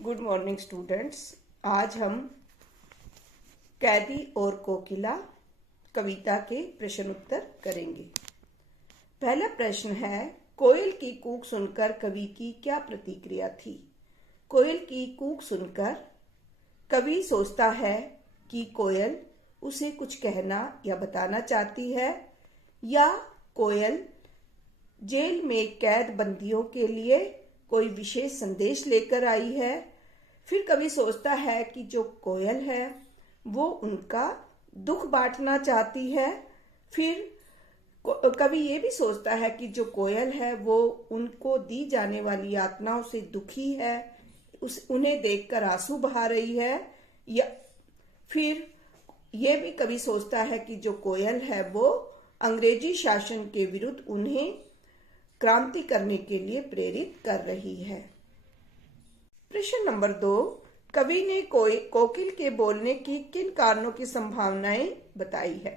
Good morning students. आज हम कैदी और कोकिला कविता के प्रश्न उत्तर करेंगे। पहला प्रश्न है, कोयल की कूक सुनकर कवि की क्या प्रतिक्रिया थी? कोयल की कूक सुनकर कवि सोचता है कि कोयल उसे कुछ कहना या बताना चाहती है, या कोयल जेल में कैद बंदियों के लिए कोई विशेष संदेश लेकर आई है। फिर कवि सोचता है कि जो कोयल है वो उनका दुख बांटना चाहती है। फिर कवि ये भी सोचता है कि जो कोयल है वो उनको दी जाने वाली यातनाओं से दुखी है, उन्हें देखकर आंसू बहा रही है। या फिर ये भी कवि सोचता है कि जो कोयल है वो अंग्रेजी शासन के विरुद्ध उन्हें क्रांति करने के लिए प्रेरित कर रही है। प्रश्न नंबर 2, कवि ने कोकिल के बोलने की किन कारणों की संभावनाएं बताई है?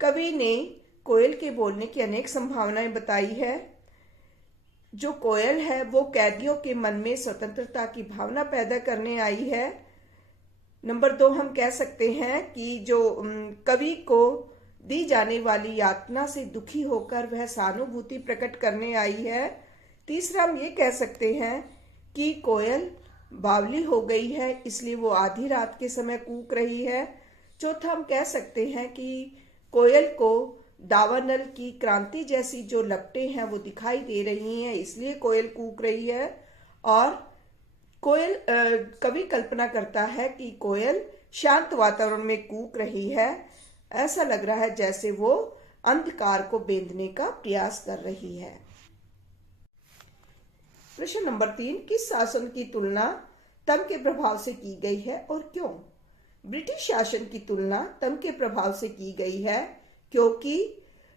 कवि ने कोयल के बोलने की अनेक संभावनाएं बताई है। जो कोयल है वो कैदियों के मन में स्वतंत्रता की भावना पैदा करने आई है। नंबर 2, हम कह सकते हैं कि जो कवि को दी जाने वाली यातना से दुखी होकर वह सहानुभूति प्रकट करने आई है। तीसरा, हम ये कह सकते हैं कि कोयल बावली हो गई है, इसलिए वो आधी रात के समय कूक रही है। चौथा, हम कह सकते हैं कि कोयल को दावानल की क्रांति जैसी जो लपटें हैं वो दिखाई दे रही हैं, इसलिए कोयल कूक रही है। और कोयल कवि कल्पना करता है कि कोयल शांत वातावरण में कूक रही है। ऐसा लग रहा है जैसे वो अंधकार को बेंधने का प्रयास कर रही है। प्रश्न नंबर 3, किस शासन की तुलना तम के प्रभाव से की गई है और क्यों? ब्रिटिश शासन की तुलना तम के प्रभाव से की गई है क्योंकि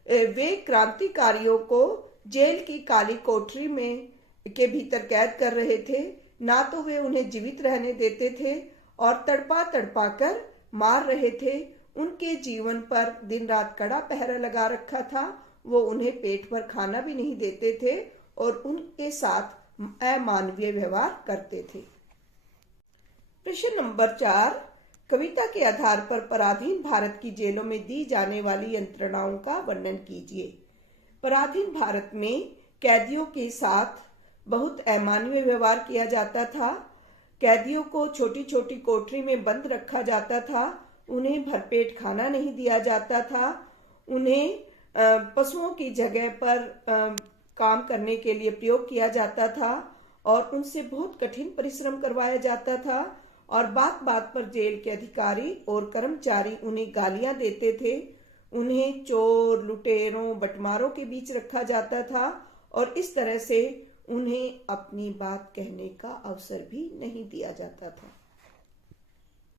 वे क्रांतिकारियों को जेल की काली कोठरी में के भीतर कैद कर रहे थे। ना तो वे उन्हें जीवित रहने देते थे और तड़पा तड़पा कर मार रहे थे। उनके जीवन पर दिन रात कड़ा पहरा लगा रखा था। वो उन्हें पेट भर खाना भी नहीं देते थे और उनके साथ अमानवीय व्यवहार करते थे। प्रश्न नंबर 4, कविता के आधार पर पराधीन भारत की जेलों में दी जाने वाली यंत्रणाओं का वर्णन कीजिए। पराधीन भारत में कैदियों के साथ बहुत अमानवीय व्यवहार किया जाता था। कैदियों को छोटी छोटी कोठरी में बंद रखा जाता था। उन्हें भरपेट खाना नहीं दिया जाता था। उन्हें पशुओं की जगह पर काम करने के लिए प्रयोग किया जाता था और उनसे बहुत कठिन परिश्रम करवाया जाता था। और बात बात पर जेल के अधिकारी और कर्मचारी उन्हें गालियां देते थे। उन्हें चोर, लुटेरों, बटमारों के बीच रखा जाता था और इस तरह से उन्हें अपनी बात कहने का अवसर भी नहीं दिया जाता था।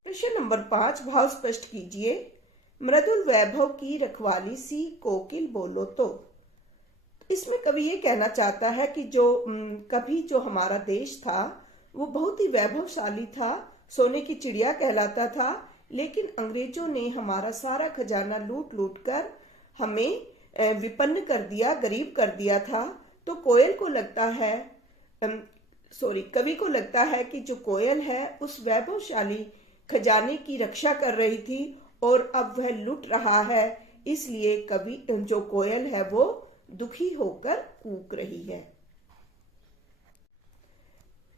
प्रश्न नंबर 5, भाव स्पष्ट कीजिए। मृदुल वैभव की रखवाली सी कोकिल बोलो तो। इसमें कवि ये कहना चाहता है कि कभी जो हमारा देश था वो बहुत ही वैभवशाली था, सोने की चिड़िया कहलाता था, लेकिन अंग्रेजों ने हमारा सारा खजाना लूट लूट कर हमें विपन्न कर दिया, गरीब कर दिया था। तो कोयल को लगता है कवि को लगता है कि जो कोयल है उस वैभवशाली खजाने की रक्षा कर रही थी और अब वह लुट रहा है, इसलिए कवि जो कोयल है वो दुखी होकर कूक रही है।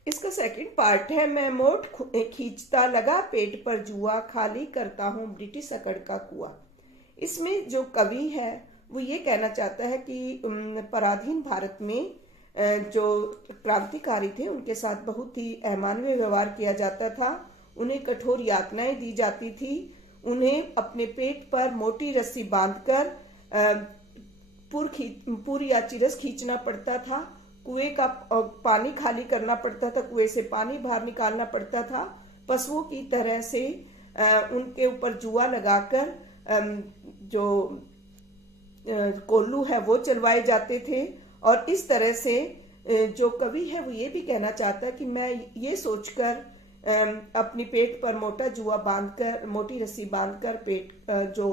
इसका सेकंड पार्ट है, मैं मोट खींचता लगा पेट पर जुआ, खाली करता हूं ब्रिटिश अकड़ का कुआं। इसमें जो कवि है वो ये कहना चाहता है कि पराधीन भारत में जो क्रांतिकारी थे उनके साथ बहुत ही अमानवीय व्यवहार किया जाता था। उन्हें कठोर यातनाएं दी जाती थी। उन्हें अपने पेट पर मोटी रस्सी बांधकर पूरी या चिरस खींचना पड़ता था। कुएं का पानी खाली करना पड़ता था, कुएं से पानी बाहर निकालना पड़ता था। पशुओं की तरह से उनके ऊपर जुआ लगाकर जो कोल्लू है वो चलवाए जाते थे। और इस तरह से जो कवि है वो ये भी कहना चाहता है कि मैं ये सोचकर अपनी पेट पर मोटा जुआ बांधकर, मोटी रस्सी बांधकर पेट जो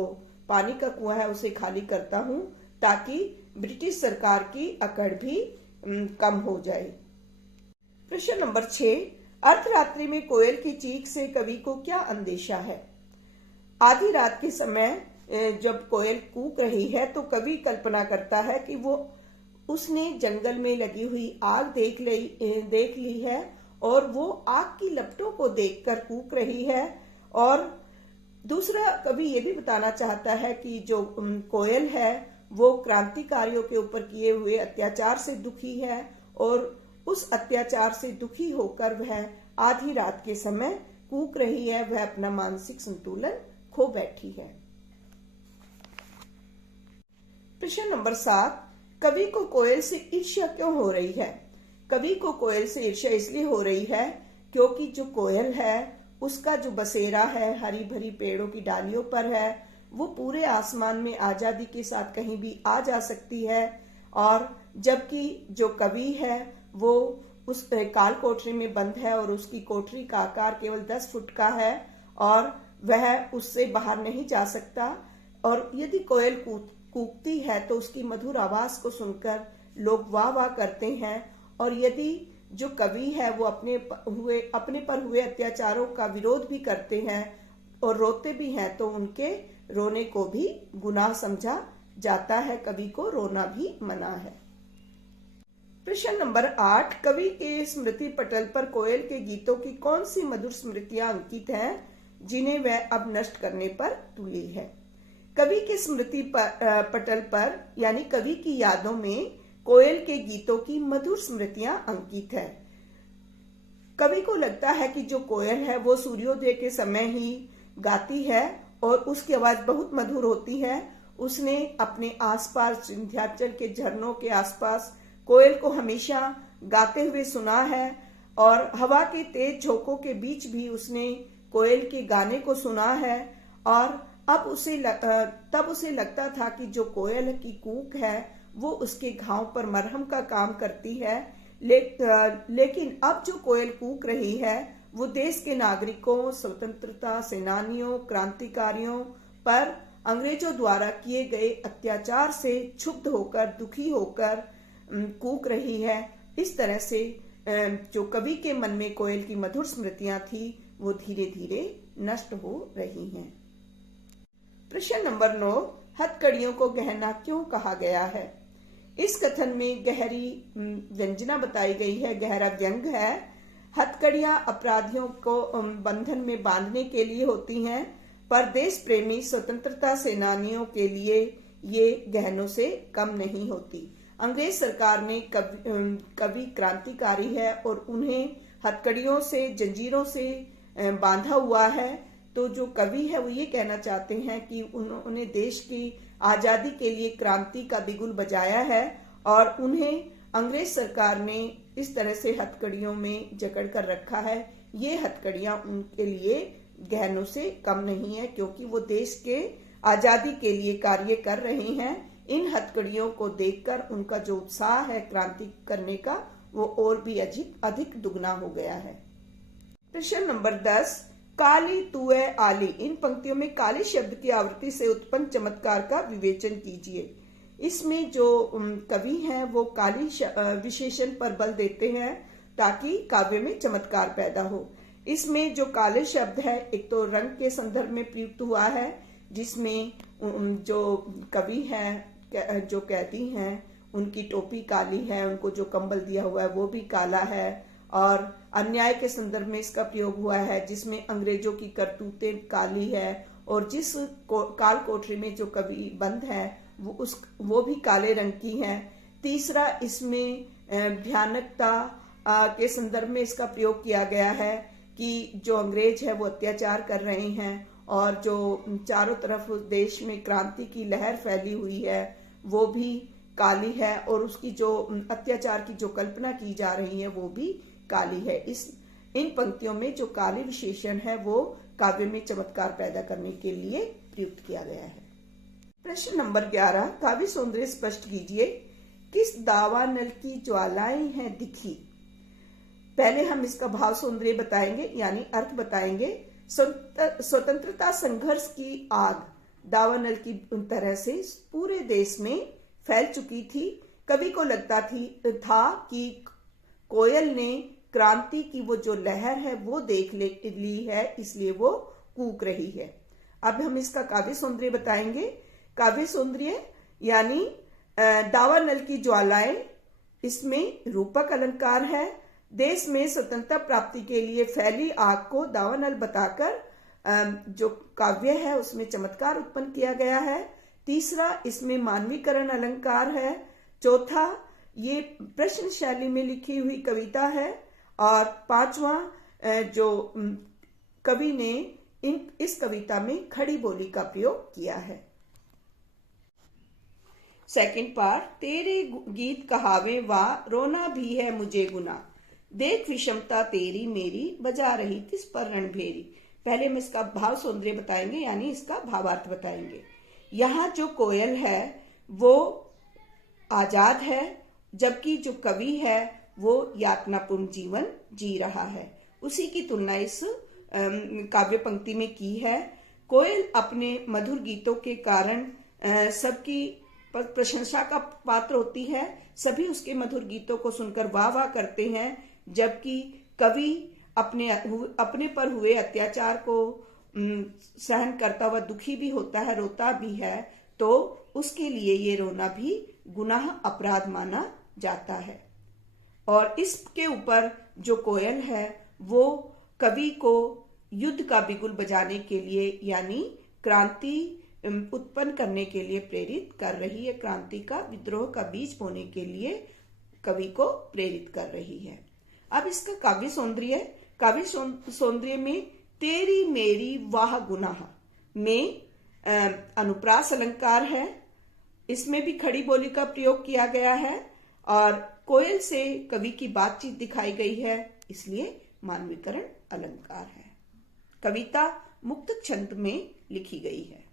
पानी का कुआं है उसे खाली करता हूं ताकि ब्रिटिश सरकार की अकड़ भी कम हो जाए। प्रश्न नंबर 6, अर्धरात्रि में कोयल की चीख से कवि को क्या अंदेशा है? आधी रात के समय जब कोयल कूक रही है तो कवि कल्पना करता है कि उसने जंगल में लगी हुई आग देख ली है और वो आग की लपटों को देखकर कूक रही है। और दूसरा कवि ये भी बताना चाहता है कि जो कोयल है वो क्रांतिकारियों के ऊपर किए हुए अत्याचार से दुखी है और उस अत्याचार से दुखी होकर वह आधी रात के समय कूक रही है, वह अपना मानसिक संतुलन खो बैठी है। प्रश्न नंबर 7, कवि को कोयल से ईर्ष्या क्यों हो रही है? कवि को कोयल से ईर्ष्या इसलिए हो रही है क्योंकि जो कोयल है उसका जो बसेरा है हरी भरी पेड़ों की डालियों पर है, वो पूरे आसमान में आजादी के साथ कहीं भी आ जा सकती है। और जबकि जो कवि है वो उस काल कोठरी में बंद है और उसकी कोठरी का आकार केवल 10 फुट का है और वह उससे बाहर नहीं जा सकता। और यदि कोयल कूकती है तो उसकी मधुर आवाज को सुनकर लोग वाह वाह करते हैं। और यदि जो कवि है वो अपने पर हुए अत्याचारों का विरोध भी करते हैं और रोते भी हैं तो उनके रोने को भी गुनाह समझा जाता है, कवि को रोना भी मना है। प्रश्न नंबर 8, कवि के स्मृति पटल पर कोयल के गीतों की कौन सी मधुर स्मृतियां अंकित हैं जिन्हें वह अब नष्ट करने पर तुली है? कवि के स्मृति पटल पर यानी कवि की यादों में कोयल के गीतों की मधुर स्मृतियां अंकित है। कवि को लगता है कि जो कोयल है वो सूर्योदय के समय ही गाती है और उसकी आवाज बहुत मधुर होती है। उसने अपने आसपास विंध्याचल के झरनों के आसपास कोयल को हमेशा गाते हुए सुना है और हवा के तेज झोंकों के बीच भी उसने कोयल के गाने को सुना है। और तब उसे लगता था कि जो कोयल की कूक है वो उसके घाव पर मरहम का काम करती है। लेकिन अब जो कोयल कूक रही है वो देश के नागरिकों, स्वतंत्रता सेनानियों, क्रांतिकारियों पर अंग्रेजों द्वारा किए गए अत्याचार से क्षुब्ध होकर, दुखी होकर कूक रही है। इस तरह से जो कवि के मन में कोयल की मधुर स्मृतियां थी वो धीरे धीरे नष्ट हो रही हैं। प्रश्न नंबर 9, हथकड़ियों को गहना क्यों कहा गया है? इस कथन में गहरी व्यंजना बताई गई है, गहरा व्यंग है। हथकड़ियां अपराधियों को बंधन में बांधने के लिए होती हैं, पर देश प्रेमी स्वतंत्रता सेनानियों के लिए ये गहनों से कम नहीं होती। अंग्रेज सरकार ने कवि क्रांतिकारी है और उन्हें हथकड़ियों से, जंजीरों से बांधा हुआ है। तो जो कवि है वो ये कहना चाहते हैं कि उन्होंने देश की आजादी के लिए क्रांति का बिगुल बजाया है और उन्हें अंग्रेज सरकार ने इस तरह से हथकड़ियों में जकड़ कर रखा है। ये हथकड़ियां उनके लिए गहनों से कम नहीं है क्योंकि वो देश के आजादी के लिए कार्य कर रहे हैं। इन हथकड़ियों को देखकर उनका जो उत्साह है क्रांति करने का वो और भी अधिक दुगना हो गया है। प्रश्न नंबर 10, काली तुए आली, इन पंक्तियों में काली शब्द की आवृत्ति से उत्पन्न चमत्कार का विवेचन कीजिए। इसमें जो कवि हैं वो काली विशेषण पर बल देते हैं ताकि काव्य में चमत्कार पैदा हो। इसमें जो काले शब्द है एक तो रंग के संदर्भ में प्रयुक्त हुआ है, जिसमें जो कवि हैं, जो कैदी हैं, उनकी टोपी काली है, उनको जो कंबल दिया हुआ है वो भी काला है। और अन्याय के संदर्भ में इसका प्रयोग हुआ है जिसमें अंग्रेजों की करतूतें काली है और जिस काल कोठरी में जो कवि बंद है वो भी काले रंग की है। तीसरा, इसमें भयानकता के संदर्भ में इसका प्रयोग किया गया है कि जो अंग्रेज है वो अत्याचार कर रहे हैं और जो चारों तरफ देश में क्रांति की लहर फैली हुई है वो भी काली है और उसकी जो अत्याचार की जो कल्पना की जा रही है वो भी काली है। इन पंक्तियों में जो काली विशेषण है वो काव्य में चमत्कार पैदा करने के लिए प्रयुक्त किया गया है। प्रश्न नंबर 11, काव्य सौंदर्य स्पष्ट कीजिए। किस दावानल की ज्वालाएं हैं दिखी? पहले हम इसका भाव सौंदर्य बताएंगे यानी अर्थ बताएंगे। स्वतंत्रता संघर्ष की आग दावानल की तरह से पूरे देश में फैल चुकी थी। कवि को लगता था कि कोयल ने क्रांति की वो जो लहर है वो देख ली है, इसलिए वो कूक रही है। अब हम इसका काव्य सौंदर्य बताएंगे। काव्य सौंदर्य यानी दावानल की ज्वालाएं, इसमें रूपक अलंकार है। देश में स्वतंत्रता प्राप्ति के लिए फैली आग को दावानल बताकर जो काव्य है उसमें चमत्कार उत्पन्न किया गया है। तीसरा, इसमें मानवीकरण अलंकार है। चौथा, ये प्रश्न शैली में लिखी हुई कविता है। और पांचवा, जो कवि ने इस कविता में खड़ी बोली का प्रयोग किया है। सेकंड पार्ट, तेरे गीत कहावे वाह, रोना भी है मुझे गुना, देख विषमता तेरी मेरी, बजा रही तिस पर रणभेरी। पहले हम इसका भाव सौंदर्य बताएंगे, यानी इसका भावार्थ बताएंगे। यहाँ जो कोयल है वो आजाद है, जबकि जो कवि है वो यातनापूर्ण जीवन जी रहा है। उसी की तुलना इस काव्य पंक्ति में की है। कोयल अपने मधुर गीतों के कारण सबकी प्रशंसा का पात्र होती है। सभी उसके मधुर गीतों को सुनकर वाह वाह करते हैं, जबकि कवि अपने पर हुए अत्याचार को सहन करता हुआ दुखी भी होता है, रोता भी है, तो उसके लिए ये रोना भी गुनाह अपराध माना जाता है। और इसके ऊपर जो कोयल है वो कवि को युद्ध का बिगुल बजाने के लिए, यानी क्रांति उत्पन्न करने के लिए प्रेरित कर रही है। क्रांति का, विद्रोह का बीज बोने के लिए कवि को प्रेरित कर रही है। अब इसका काव्य सौंदर्य में तेरी मेरी वाह गुनाह में अनुप्रास अलंकार है। इसमें भी खड़ी बोली का प्रयोग किया गया है और कोयल से कवि की बातचीत दिखाई गई है, इसलिए मानवीकरण अलंकार है। कविता मुक्त छंद में लिखी गई है।